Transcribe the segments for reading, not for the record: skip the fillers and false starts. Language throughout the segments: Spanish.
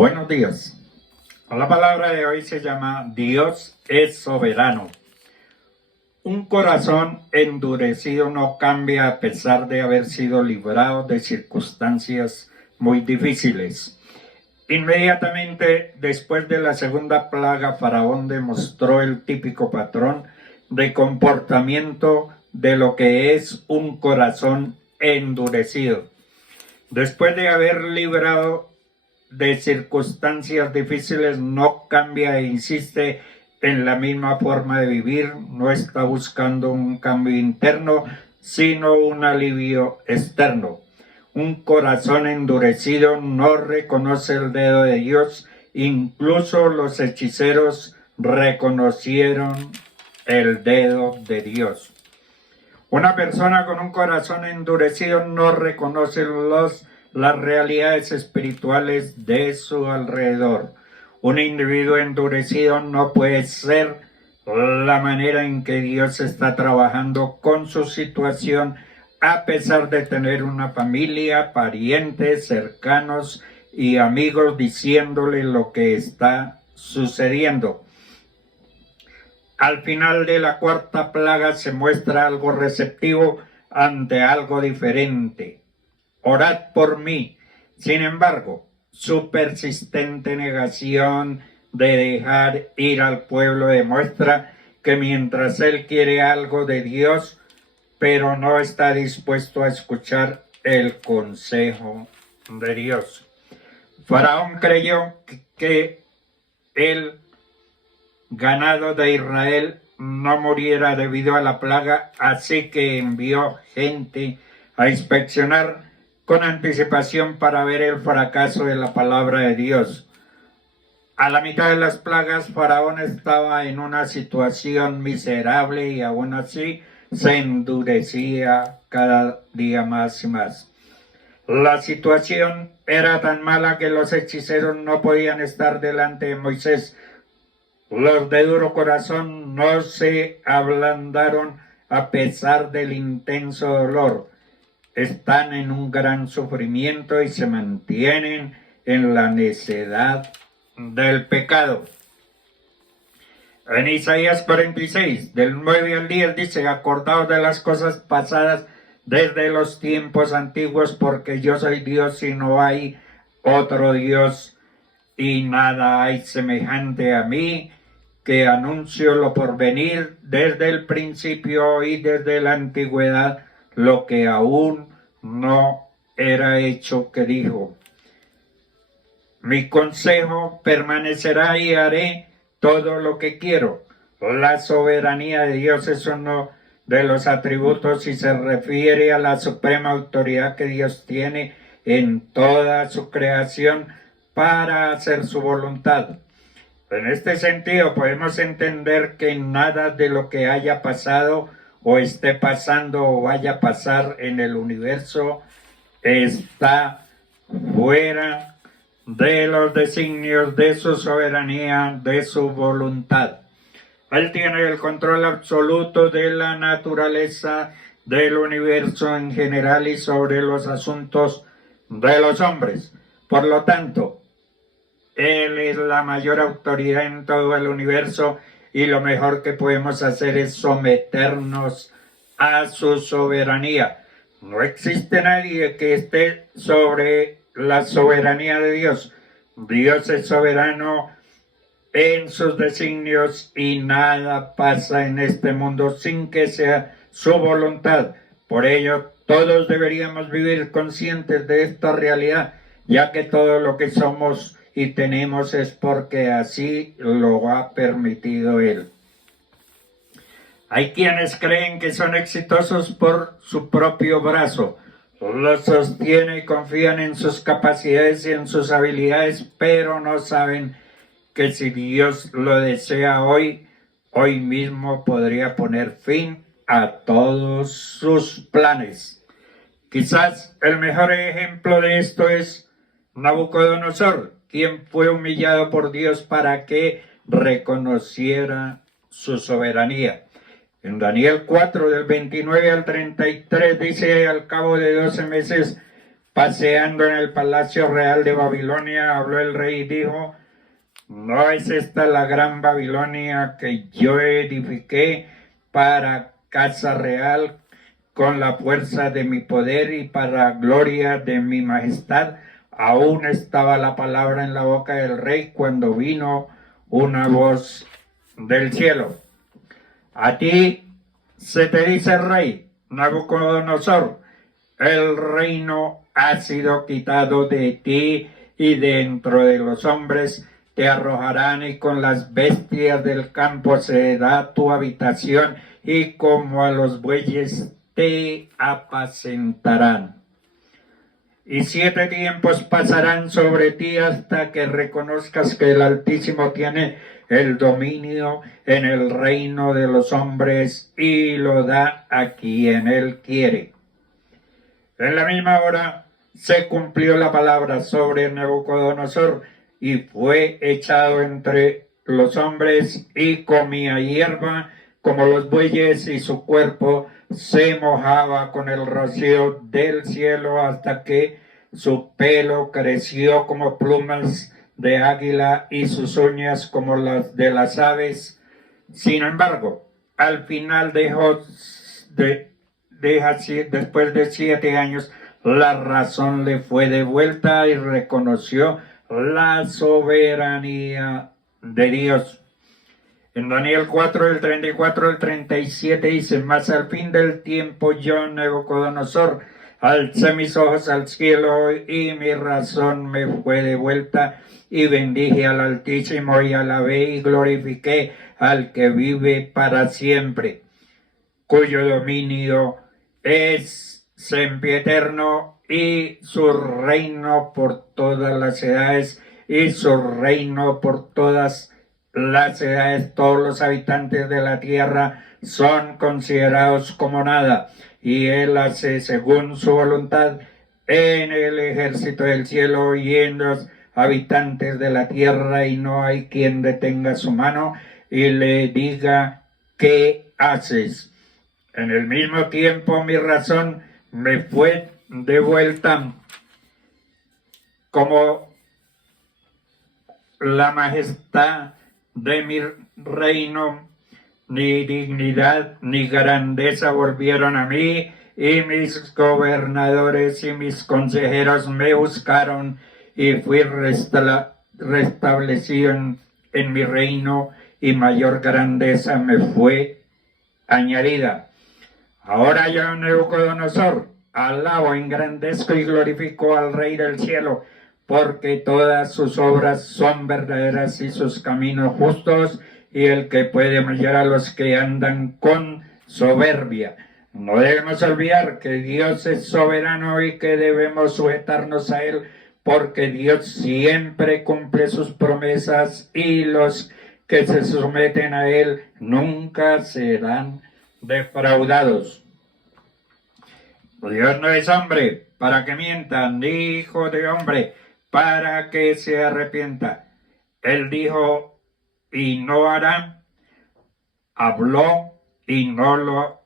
Buenos días. La palabra de hoy se llama Dios es soberano. Un corazón endurecido no cambia a pesar de haber sido librado de circunstancias muy difíciles. Inmediatamente después de la segunda plaga, Faraón demostró el típico patrón de comportamiento de lo que es un corazón endurecido. Después de haber librado de circunstancias difíciles, no cambia e insiste en la misma forma de vivir, no está buscando un cambio interno, sino un alivio externo. Un corazón endurecido no reconoce el dedo de Dios, incluso los hechiceros reconocieron el dedo de Dios. Una persona con un corazón endurecido no reconoce las realidades espirituales de su alrededor. Un individuo endurecido no puede ser la manera en que Dios está trabajando con su situación, a pesar de tener una familia, parientes cercanos y amigos diciéndole lo que está sucediendo. Al final de la cuarta plaga se muestra algo receptivo ante algo diferente. Orad por mí. Sin embargo, su persistente negación de dejar ir al pueblo demuestra que mientras él quiere algo de Dios, pero no está dispuesto a escuchar el consejo de Dios. Faraón creyó que el ganado de Israel no muriera debido a la plaga, así que envió gente a inspeccionar con anticipación para ver el fracaso de la palabra de Dios. A la mitad de las plagas, Faraón estaba en una situación miserable y aún así se endurecía cada día más y más. La situación era tan mala que los hechiceros no podían estar delante de Moisés. Los de duro corazón no se ablandaron a pesar del intenso dolor. Están en un gran sufrimiento y se mantienen en la necedad del pecado. En Isaías 46, del 9 al 10, dice: acordaos de las cosas pasadas desde los tiempos antiguos, porque yo soy Dios y no hay otro Dios, y nada hay semejante a mí, que anuncio lo por venir desde el principio y desde la antigüedad, lo que aún no era hecho, que dijo: mi consejo permanecerá y haré todo lo que quiero. La soberanía de Dios es uno de los atributos y se refiere a la suprema autoridad que Dios tiene en toda su creación para hacer su voluntad. En este sentido podemos entender que nada de lo que haya pasado o esté pasando o vaya a pasar en el universo está fuera de los designios de su soberanía, de su voluntad. Él tiene el control absoluto de la naturaleza del universo en general y sobre los asuntos de los hombres. Por lo tanto, Él es la mayor autoridad en todo el universo y lo mejor que podemos hacer es someternos a su soberanía. No existe nadie que esté sobre la soberanía de Dios. Dios es soberano en sus designios y nada pasa en este mundo sin que sea su voluntad. Por ello, todos deberíamos vivir conscientes de esta realidad, ya que todo lo que somos y tenemos es porque así lo ha permitido Él. Hay quienes creen que son exitosos por su propio brazo, los sostienen y confían en sus capacidades y en sus habilidades, pero no saben que si Dios lo desea hoy mismo podría poner fin a todos sus planes. Quizás el mejor ejemplo de esto es Nabucodonosor, quien fue humillado por Dios para que reconociera su soberanía. En Daniel 4, del 29 al 33, dice: al cabo de 12 meses paseando en el palacio real de Babilonia, habló el rey y dijo: ¿no es esta la gran Babilonia que yo edifiqué para casa real con la fuerza de mi poder y para gloria de mi majestad? Aún estaba la palabra en la boca del rey cuando vino una voz del cielo: a ti se te dice, rey Nabucodonosor, el reino ha sido quitado de ti, y dentro de los hombres te arrojarán, y con las bestias del campo será tu habitación, y como a los bueyes te apacentarán. Y 7 tiempos pasarán sobre ti hasta que reconozcas que el Altísimo tiene el dominio en el reino de los hombres y lo da a quien él quiere. En la misma hora se cumplió la palabra sobre Nabucodonosor, y fue echado entre los hombres y comía hierba como los bueyes, y su cuerpo se mojaba con el rocío del cielo hasta que su pelo creció como plumas de águila y sus uñas como las de las aves. Sin embargo, al final después de 7 años, la razón le fue devuelta y reconoció la soberanía de Dios. En Daniel 4, del 34 al 37 dice: mas al fin del tiempo yo, Nabucodonosor, alcé mis ojos al cielo y mi razón me fue devuelta, y bendije al Altísimo y alabé y glorifiqué al que vive para siempre, cuyo dominio es sempiterno, y su reino por todas las edades, y su reino por todas las edades. Todos los habitantes de la tierra son considerados como nada, y él hace según su voluntad en el ejército del cielo y en los habitantes de la tierra, y no hay quien detenga su mano y le diga: ¿qué haces? En el mismo tiempo mi razón me fue devuelta, como la majestad de mi reino, ni dignidad ni grandeza volvieron a mí, y mis gobernadores y mis consejeros me buscaron, y fui restablecido en mi reino, y mayor grandeza me fue añadida. Ahora yo, Nabucodonosor, alabo, engrandezco y glorifico al Rey del cielo, porque todas sus obras son verdaderas y sus caminos justos, y el que puede humillar a los que andan con soberbia. No debemos olvidar que Dios es soberano y que debemos sujetarnos a Él, porque Dios siempre cumple sus promesas, y los que se someten a Él nunca serán defraudados. Dios no es hombre para que mienta, ni hijo de hombre para que se arrepienta. Él dijo y no hará, habló y no lo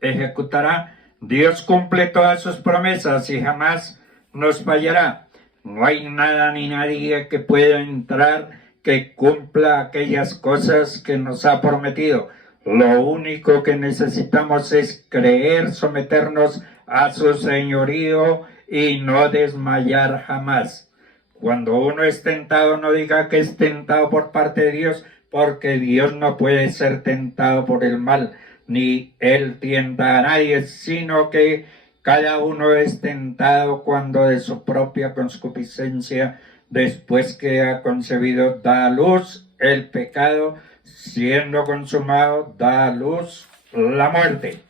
ejecutará. Dios cumple todas sus promesas y jamás nos fallará. No hay nada ni nadie que pueda entrar que cumpla aquellas cosas que nos ha prometido. Lo único que necesitamos es creer, someternos a su señorío y no desmayar jamás. Cuando uno es tentado, no diga que es tentado por parte de Dios, porque Dios no puede ser tentado por el mal, ni Él tienta a nadie, sino que cada uno es tentado cuando de su propia concupiscencia, después que ha concebido, da a luz el pecado, siendo consumado, da a luz la muerte.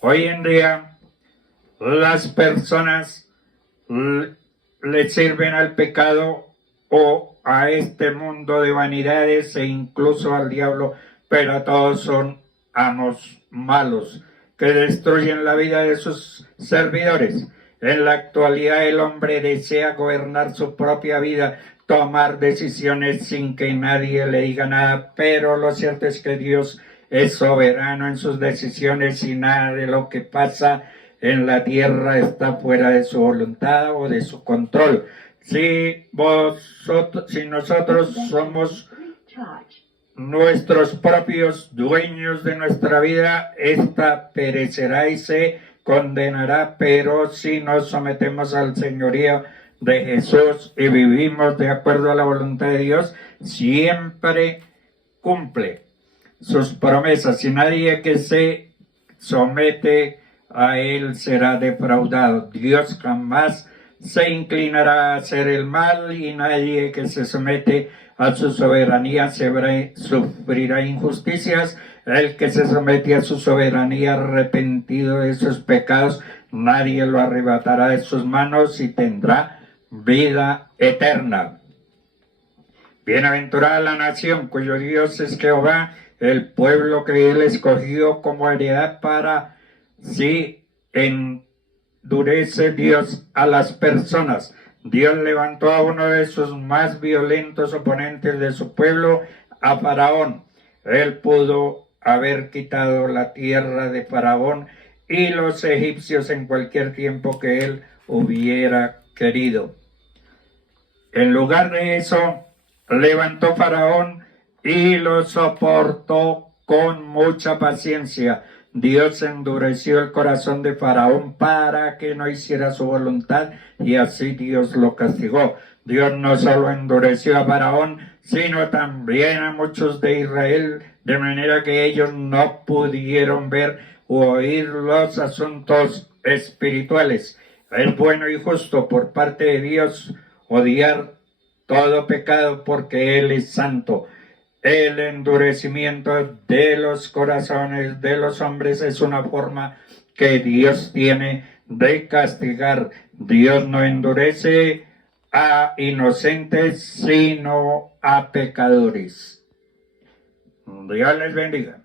Hoy en día, las personas le sirven al pecado o a este mundo de vanidades e incluso al diablo, pero todos son amos malos que destruyen la vida de sus servidores. En la actualidad el hombre desea gobernar su propia vida, tomar decisiones sin que nadie le diga nada, pero lo cierto es que Dios es soberano en sus decisiones y nada de lo que pasa en la tierra está fuera de su voluntad o de su control. Si nosotros somos nuestros propios dueños de nuestra vida, esta perecerá y se condenará, pero si nos sometemos al señorío de Jesús y vivimos de acuerdo a la voluntad de Dios, siempre cumple sus promesas, y nadie que se somete a él será defraudado. Dios jamás se inclinará a hacer el mal, y nadie que se somete a su soberanía sufrirá injusticias. El que se somete a su soberanía arrepentido de sus pecados, nadie lo arrebatará de sus manos y tendrá vida eterna. Bienaventurada la nación cuyo Dios es Jehová, el pueblo que él escogió como heredad para sí. Endurece Dios a las personas. Dios levantó a uno de sus más violentos oponentes de su pueblo, a Faraón. Él pudo haber quitado la tierra de Faraón y los egipcios en cualquier tiempo que él hubiera querido. En lugar de eso, levantó Faraón y lo soportó con mucha paciencia. Dios endureció el corazón de Faraón para que no hiciera su voluntad, y así Dios lo castigó. Dios no solo endureció a Faraón, sino también a muchos de Israel, de manera que ellos no pudieron ver u oír los asuntos espirituales. Es bueno y justo por parte de Dios odiar todo pecado, porque Él es santo. El endurecimiento de los corazones de los hombres es una forma que Dios tiene de castigar. Dios no endurece a inocentes, sino a pecadores. Dios les bendiga.